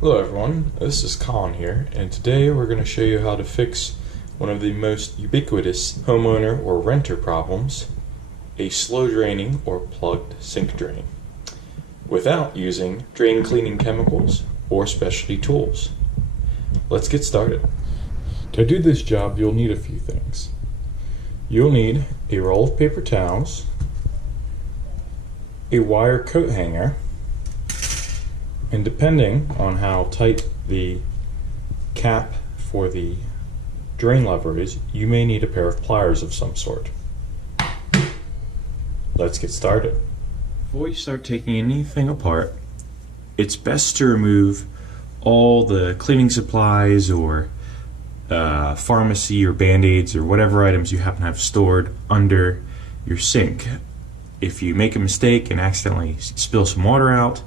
Hello everyone, this is Colin here, and today we're going to show you how to fix one of the most ubiquitous homeowner or renter problems, a slow draining or plugged sink drain, without using drain cleaning chemicals or specialty tools. Let's get started. To do this job, you'll need a few things. You'll need a roll of paper towels, a wire coat hanger, and depending on how tight the cap for the drain lever is, you may need a pair of pliers of some sort. Let's get started. Before you start taking anything apart, it's best to remove all the cleaning supplies or pharmacy or band-aids or whatever items you happen to have stored under your sink. If you make a mistake and accidentally spill some water out,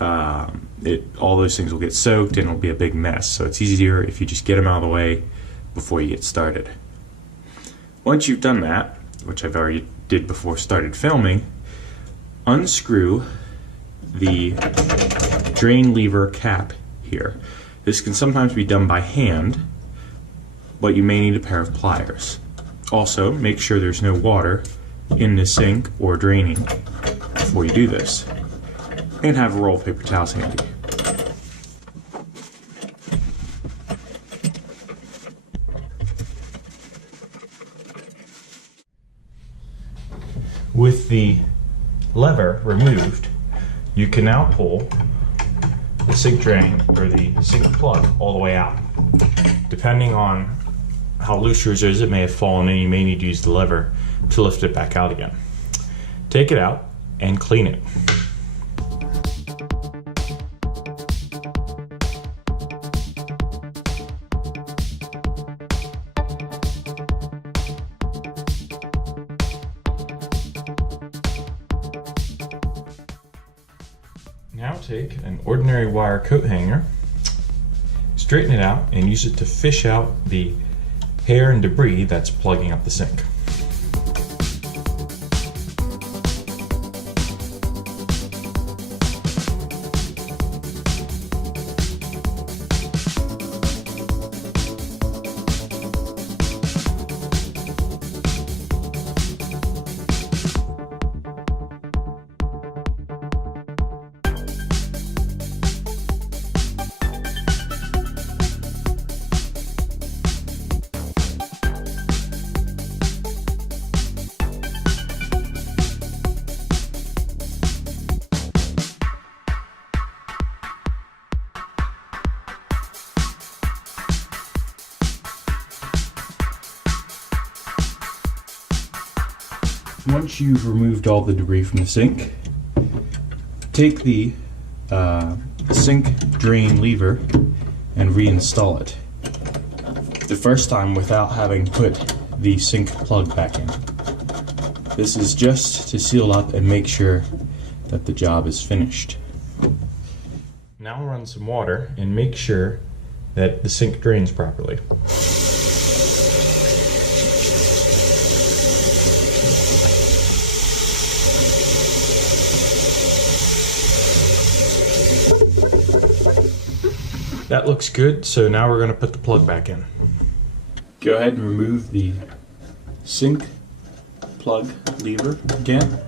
all those things will get soaked and it'll be a big mess. So it's easier if you just get them out of the way before you get started. Once you've done that, which I've already did before started filming, unscrew the drain lever cap here. This can sometimes be done by hand, but you may need a pair of pliers. Also, make sure there's no water in the sink or draining before you do this. And have a roll of paper towels handy. With the lever removed, you can now pull the sink drain or the sink plug all the way out. Depending on how loose yours is, it may have fallen and you may need to use the lever to lift it back out again. Take it out and clean it. Now take an ordinary wire coat hanger, straighten it out, and use it to fish out the hair and debris that's plugging up the sink. Once you've removed all the debris from the sink, take the sink drain lever and reinstall it. The first time without having put the sink plug back in. This is just to seal up and make sure that the job is finished. Now run some water and make sure that the sink drains properly. That looks good, so now we're going to put the plug back in. Go ahead and remove the sink plug lever again.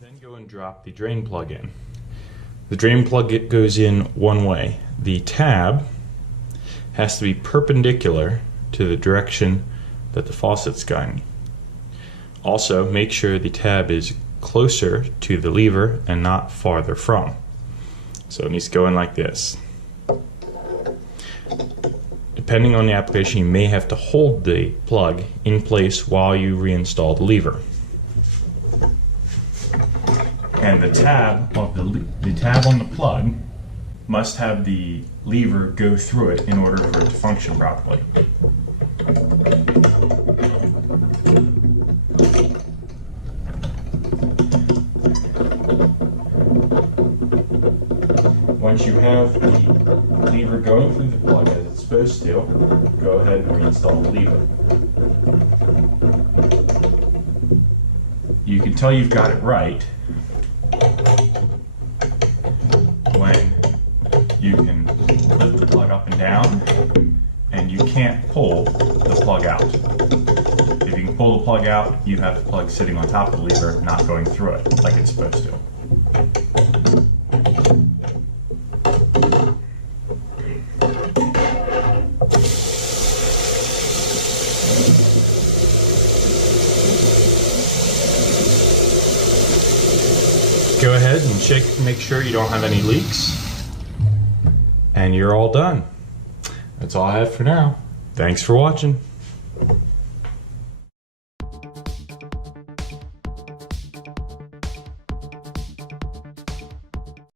Then go and drop the drain plug in. The drain plug goes in one way. The tab has to be perpendicular to the direction that the faucet's going. Also, make sure the tab is closer to the lever and not farther from. So it needs to go in like this. Depending on the application, you may have to hold the plug in place while you reinstall the lever. And the tab on the plug must have the lever go through it in order for it to function properly. once you have the lever going through the plug as it's supposed to, go ahead and reinstall the lever. You can tell you've got it right when you can lift the plug up and down and you can't pull the plug out. If you can pull the plug out, you have the plug sitting on top of the lever, not going through it like it's supposed to. Go ahead and shake to make sure you don't have any leaks. And you're all done. That's all I have for now. Thanks for watching.